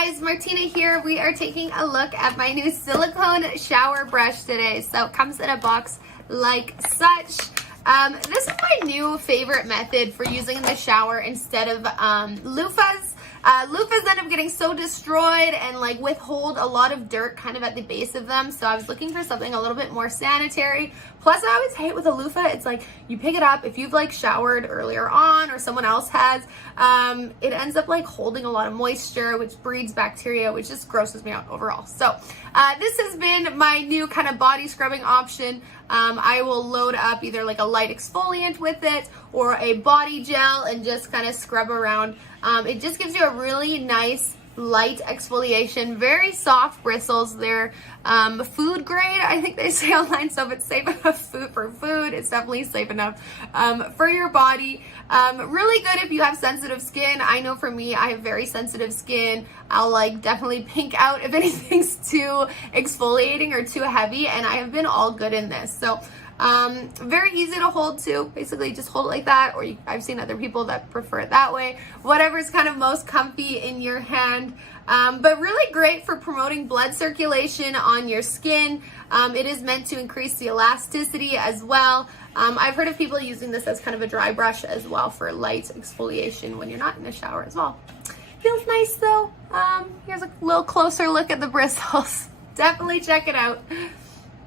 guys, Martina here. We are taking a look at my new silicone shower brush today. So it comes in a box like such. This is my new favorite method for using in the shower instead of loofahs. Loofahs end up getting so destroyed and like withhold a lot of dirt kind of at the base of them. So I was looking for something a little bit more sanitary. Plus I always hate with a loofah, it's like you pick it up, if you've like showered earlier on or someone else has, it ends up like holding a lot of moisture, which breeds bacteria, which just grosses me out overall. So this has been my new kind of body scrubbing option. I will load up either like a light exfoliant with it or a body gel and just kind of scrub around. It just gives you a really nice light exfoliation, very soft bristles. They're food grade, I think they say online, so if it's safe enough for food, it's definitely safe enough for your body. Really good if you have sensitive skin. I know for me, I have very sensitive skin. I'll like definitely pink out if anything's too exfoliating or too heavy, and I have been all good in this. So very easy to hold too. Basically just hold it like that, or I've seen other people that prefer it that way. Whatever's kind of most comfy in your hand. But really great for promoting blood circulation on your skin. It is meant to increase the elasticity as well. I've heard of people using this as kind of a dry brush as well for light exfoliation when you're not in the shower as well. Feels nice though. Here's a little closer look at the bristles. Definitely check it out.